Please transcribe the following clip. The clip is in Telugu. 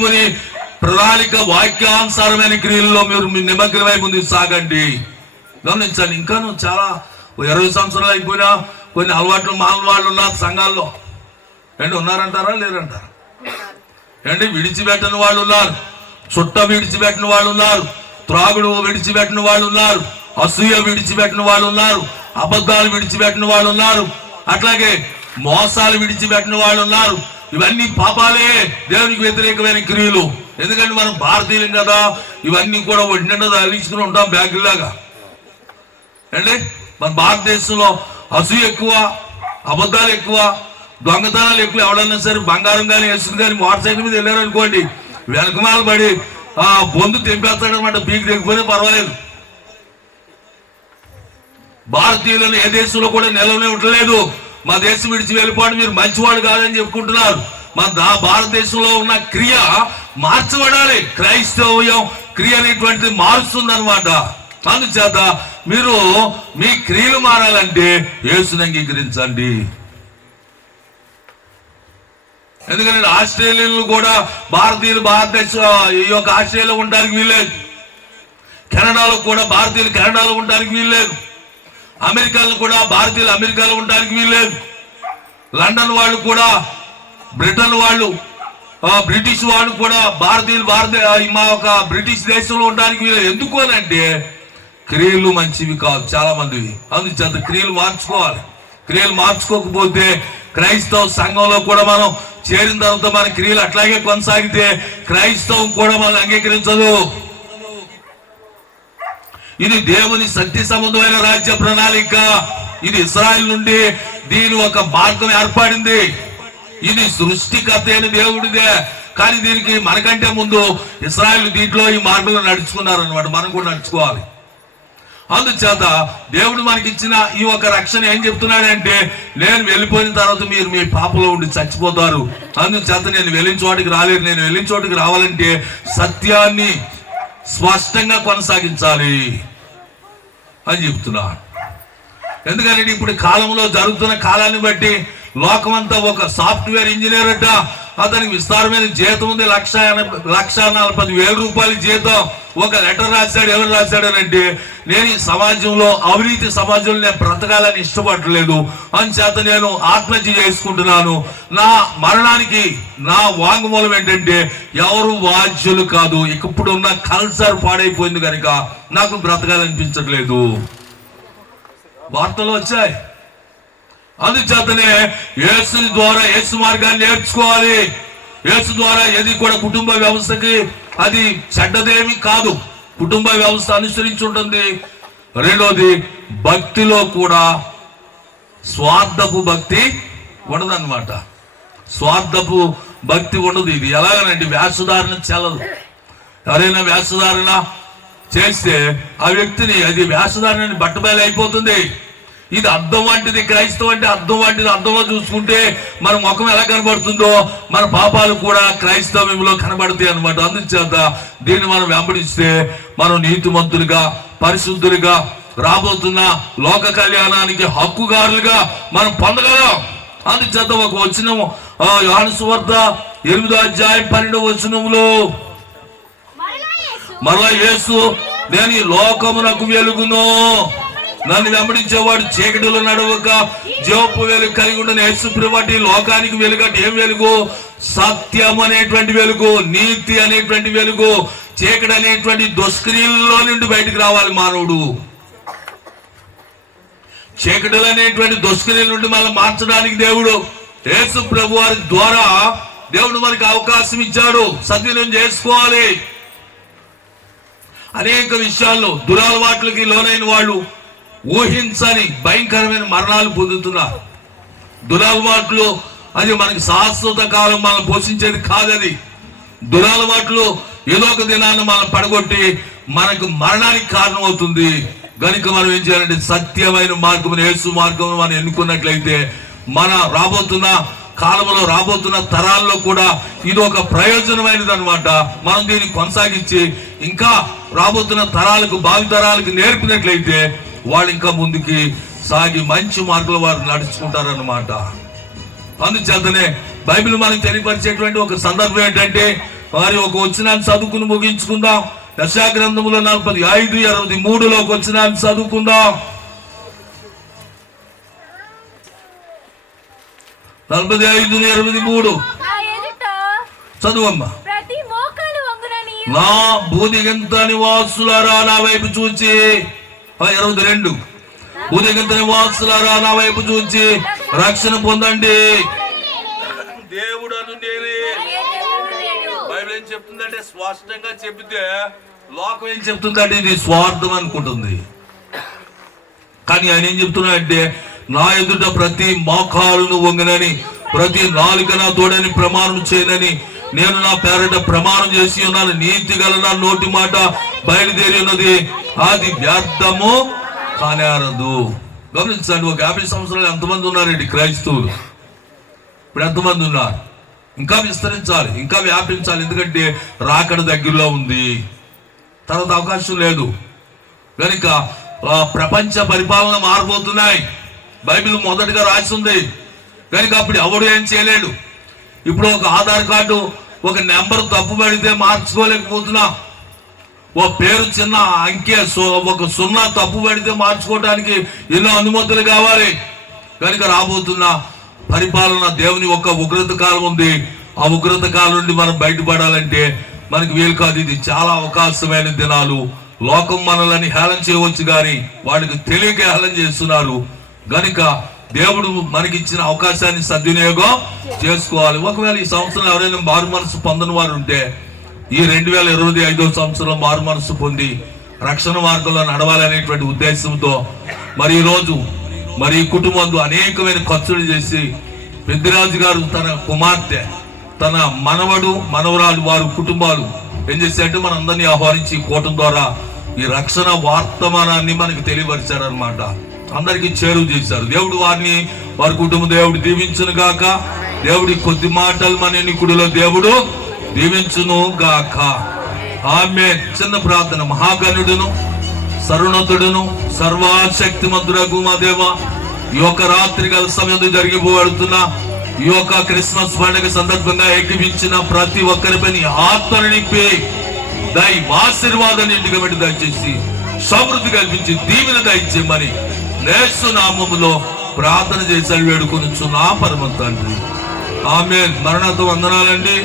దేవుని ప్రణాళిక వాక్యానుసారమైన క్రియల్లో మీరు నిమగ్నమై ముందుకు సాగండి. గమనించండి, ఇంకాను చాలా 20 సంవత్సరాలు అయిపోయినా కొన్ని అలవాట్లు మానవ వాళ్ళు ఉన్నారు సంఘాల్లో. ఏంటి ఉన్నారంటారా లేరంటారా? ఏంటి విడిచిపెట్టని వాళ్ళు ఉన్నారు, చుట్ట విడిచిపెట్టిన వాళ్ళు ఉన్నారు, త్రాగుడు విడిచిపెట్టిన వాళ్ళు ఉన్నారు, అసూయ విడిచిపెట్టిన వాళ్ళు ఉన్నారు, అబద్ధాలు విడిచిపెట్టిన వాళ్ళు ఉన్నారు, అట్లాగే మోసాలు విడిచిపెట్టిన వాళ్ళు ఉన్నారు. ఇవన్నీ పాపాలే, దేవునికి వ్యతిరేకమైన క్రియలు. ఎందుకంటే మనం భారతీయులం కదా, ఇవన్నీ కూడా ఒంటినిండా తగిలించుకుని ఉంటాం బ్యాగులాగా. అంటే మన భారతదేశంలో అసూయ ఎక్కువ, అబద్ధాలు ఎక్కువ, దొంగతనాలు ఎక్కువ. ఎవడన్నా సరే బంగారం కానీ వేసుకుని కానీ మోటార్ సైకిల్ మీద వెళ్ళారనుకోండి, వెనకమాల పడి ఆ బొందు తెంపేస్తాడనమాట. పీకి తెగిపోయినా పర్వాలేదు. భారతీయులను ఏ దేశంలో కూడా నిలవనే ఉండలేదు. మా దేశం విడిచి వెళ్ళిపోవడం మీరు మంచివాడు కాదని చెప్పుకుంటున్నారు. మన భారతదేశంలో ఉన్న క్రియ మార్చబడాలి. క్రైస్తవ్యం క్రియ అనేటువంటిది మారుస్తుంది అనమాట. అందుచేత మీరు మీ క్రియలు మారాలంటే యేసుని అంగీకరించండి. ఎందుకంటే ఆస్ట్రేలియన్లు కూడా భారతీయులు ఈ యొక్క ఆస్ట్రేలియాలో ఉండడానికి వీల్లేదు. కెనడాలో కూడా భారతీయులు కెనడాలో ఉండడానికి వీల్లేదు. అమెరికాలో కూడా భారతీయులు అమెరికాలో ఉండడానికి వీల్లేదు. లండన్ వాళ్ళు కూడా, బ్రిటన్ వాళ్ళు, బ్రిటిష్ వాళ్ళు కూడా భారతీయులు మా యొక్క బ్రిటిష్ దేశంలో ఉండడానికి వీల్లేదు. ఎందుకు అని అంటే క్రియలు మంచివి కాదు చాలా మందివి. అందుచేత క్రియలు మార్చుకోవాలి. క్రియలు మార్చుకోకపోతే క్రైస్తవ సంఘంలో కూడా మనం చేరిన తర్వాత మన క్రియలు అట్లాగే కొనసాగితే క్రైస్తవం కూడా మనం అంగీకరించదు. ఇది దేవుని సత్య సంబంధమైన రాజ్య ప్రణాళిక. ఇది ఇశ్రాయేలు నుండి దీని ఒక మార్గం ఏర్పడింది. ఇది సృష్టికర్త అయిన దేవుడిదే. కానీ దీనికి మనకంటే ముందు ఇశ్రాయేలు దీంట్లో ఈ మార్గంలో నడుచుకున్నారు అనమాట. మనం కూడా నడుచుకోవాలి. అందుచేత దేవుడు మనకి ఇచ్చిన ఈ ఒక రక్షణ ఏం చెప్తున్నాడంటే, నేను వెళ్ళిపోయిన తర్వాత మీరు మీ పాపలో ఉండి చచ్చిపోతారు. అందుచేత నేను వెళ్ళిన చోటికి రాలేరు. నేను వెళ్ళిన చోటికి రావాలంటే సత్యాన్ని స్పష్టంగా కొనసాగించాలి అని చెప్తున్నా. ఎందుకంటే ఇప్పుడు కాలంలో జరుగుతున్న కాలాన్ని బట్టి లోకమంతా ఒక సాఫ్ట్వేర్ ఇంజనీర్ అట, అతనికి విస్తారమైన జీతం ఉంది, 1,40,000 రూపాయల జీతం. ఒక లెటర్ రాశాడు. ఎవరు రాశాడనంటే, నేను ఈ సమాజంలో అవినీతి సమాజంలో నేను బ్రతకాలని ఇష్టపడలేదు, అంచేత నేను ఆత్మహత్య చేసుకుంటున్నాను. నా మరణానికి నా వాంగ్మూలం ఏంటంటే, ఎవరు బాధ్యులు కాదు, ఇప్పుడు ఉన్న కల్చర్ పాడైపోయింది కనుక నాకు బ్రతకాలనిపించట్లేదు. వార్తలు వచ్చాయి. అందుచేతనే యేసు ద్వారా యేసు మార్గాన్ని నేర్చుకోవాలి. యేసు ద్వారా ఏది కూడా కుటుంబ వ్యవస్థకి అది చెడ్డదేమి కాదు. కుటుంబ వ్యవస్థ అనుసరించి ఉంటుంది. రెండోది, భక్తిలో కూడా స్వార్థపు భక్తి ఉండదన్నమాట. స్వార్థపు భక్తి ఉండదు. ఇది ఎలాగనండి, వేషధారణ చెల్లదు. ఎవరైనా వేషధారణ చేస్తే ఆ వ్యక్తిని అది వేషధారణ బట్టబయలు అయిపోతుంది. ఇది అద్దం వంటిది. క్రైస్తవం అంటే అద్దం వంటిది. అద్దంలో చూసుకుంటే మన ముఖం ఎలా కనబడుతుందో మన పాపాలు కూడా క్రైస్తవంలో కనబడతాయి అనమాట. అందుచేత దీన్ని మనం వెంబడిస్తే మనం నీతిమంతులుగా, పరిశుద్ధులుగా, రాబోతున్న లోక కళ్యాణానికి హక్కుదారులుగా మనం పొందగలం. అందుచేత ఒక వచనం యోహాను సువార్త 8:12 మరలా యేసు, నేను ఈ లోకమునకు వెలుగును, నన్ను వెంబడించేవాడు చీకటిలో నడవక జీవపు వెలుగు కలిగి ఉండని యేసు ప్రభువు లోకానికి వెలుగు. అంటే ఏం వెలుగు? సత్యం అనేటువంటి వెలుగు, నీతి అనేటువంటి వెలుగు. చీకటి అనేటువంటి దుష్క్రియల్లో నుండి బయటకు రావాలి మానవుడు. చీకటిలు అనేటువంటి దుష్క్రియల నుండి మనం మార్చడానికి దేవుడు యేసు ప్రభువు వారి ద్వారా దేవుడు మనకి అవకాశం ఇచ్చాడు. సద్వినియోగం చేసుకోవాలి. అనేక విషయాల్లో దురలవాట్లకి లోనైన వాళ్ళు ఊహించని భయంకరమైన మరణాలు పొందుతున్నారు. దురలవాట్లు అది మనకి శాశ్వత కాలం మనం పోషించేది కాదది. దురలవాట్లు ఏదో ఒక దినాన్ని మనం పడగొట్టి మనకు మరణానికి కారణం అవుతుంది. కనుక మనం ఏం చేయాలంటే సత్యమైన మార్గం, యేసు మార్గం మనం ఎన్నుకున్నట్లయితే మన రాబోతున్న కాలంలో, రాబోతున్న తరాల్లో కూడా ఇది ఒక ప్రయోజనమైనది అనమాట. మనం దీన్ని కొనసాగించి ఇంకా రాబోతున్న తరాలకు, భావి తరాలకు నేర్పినట్లయితే వాళ్ళు ఇంకా ముందుకి సాగి మంచి మార్గంలో వారు నడుచుకుంటారన్నమాట. అందుచేతనే బైబిల్ మనకు తెలియపరిచేటువంటి ఒక సందర్భం ఏంటంటే, మరి ఒక వచనాన్ని చదువుకుని ముగించుకుందాం. యెషయా గ్రంథములో 45:23లోకి వచనాన్ని చదువుకుందాం. 45:23 చదువమ్మా. నా భూదిగంత నివాసులారా నా వైపు చూచి, 22 భూదిగంత నివాసులారా నా వైపు చూచి రక్షణ పొందండి. దేవుడు అను నేనే. బైబిల్ ఏం చెప్తుందంటే స్పష్టంగా చెబితే, లోకం ఏం చెప్తుందంటే ఇది స్వార్థం అనుకుంటుంది. కానీ ఆయన ఏం చెప్తున్నాడంటే, నా ఎదుట ప్రతి మోకాలును వంగనని, ప్రతి నాలుక నా తోడని ప్రమాణం చేయనని నేను నా పేరట ప్రమాణం చేసి ఉన్నాను. నీతి గల నా నోటి మాట బయలుదేరి ఉన్నది, అది వ్యర్థము కానేరదు. గమనించండి, ఒక 50 సంవత్సరాలు ఎంతమంది ఉన్నారండి క్రైస్తవులు? ఇప్పుడు ఎంతమంది ఉన్నారు? ఇంకా విస్తరించాలి, ఇంకా వ్యాపించాలి. ఎందుకంటే రాకడ దగ్గరలో ఉంది, తర్వాత అవకాశం లేదు కనుక ప్రపంచ పరిపాలన మారిపోతున్నాయి. బైబిల్ మొదటిగా రాసి ఉంది కనుక అప్పుడు ఎవడు ఏం చేయలేడు. ఇప్పుడు ఒక ఆధార్ కార్డు ఒక నెంబర్ తప్పు పడితే మార్చుకోలేకపోతున్నాం. ఓ పేరు చిన్న అంకె ఒక 0 తప్పు పడితే మార్చుకోవడానికి ఎన్నో అనుమతులు కావాలి. కనుక రాబోతున్న పరిపాలన దేవుని ఒక ఉగ్రత కాలం ఉంది. ఆ ఉగ్రత కాలం నుండి మనం బయటపడాలంటే మనకి వీలు కాదు. ఇది చాలా అవకాశమైన దినాలు. లోకం మనల్ని హేళన చేయవచ్చు కానీ వాడికి తెలియక హేళన చేస్తున్నారు. గనుక దేవుడు మనకిచ్చిన అవకాశాన్ని సద్వినియోగం చేసుకోవాలి. ఒకవేళ ఈ సంవత్సరం ఎవరైనా మారు మనసు పొందని వారు ఉంటే, ఈ 2025వ సంవత్సరంలో మారు మనసు పొంది రక్షణ మార్గంలో నడవాలనేటువంటి ఉద్దేశంతో మరి ఈ రోజు మరి ఈ కుటుంబంతో అనేకమైన ఖర్చులు చేసి పెద్దిరాజు గారు తన కుమార్తె, తన మనవడు, మనవరాలు, వారు కుటుంబాలు ఏం చేశారంటే మనందరినీ ఆహ్వానించి కూటం ద్వారా ఈ రక్షణ వర్తమానాన్ని మనకి తెలియపరిచారనమాట. అందరికి చేరువ చేశారు. దేవుడు వారిని, వారి కుటుంబం దేవుడు దీవించును గాక. దేవుడి కొద్ది మాటలు మన ఎన్నికడిలో దేవుడు దీవించును గాక. ఆమేన్. చిన్న ప్రార్థన. మహాగణుడును సర్వోన్నతుడును సర్వశక్తిమంతుడగు మా దేవ, ఈ యొక్క రాత్రి గల సమయంలో జరిగిపోబడుతున్న ఈ యొక్క క్రిస్మస్ పండుగ సందర్భంగా ఏకీపించిన ప్రతి ఒక్కరిపై నీ ఆత్మను నింపి ఆశీర్వాదాన్ని ఇంటికి పెట్టి దయచేసి సమృద్ధి కల్పించి దీవెన దయచేయమని యేసు నామములో ప్రార్థన చేసి వేడుకొనుచున్నా పరమ తండ్రి. ఆమేన్. మరణాతో వందనాలండి.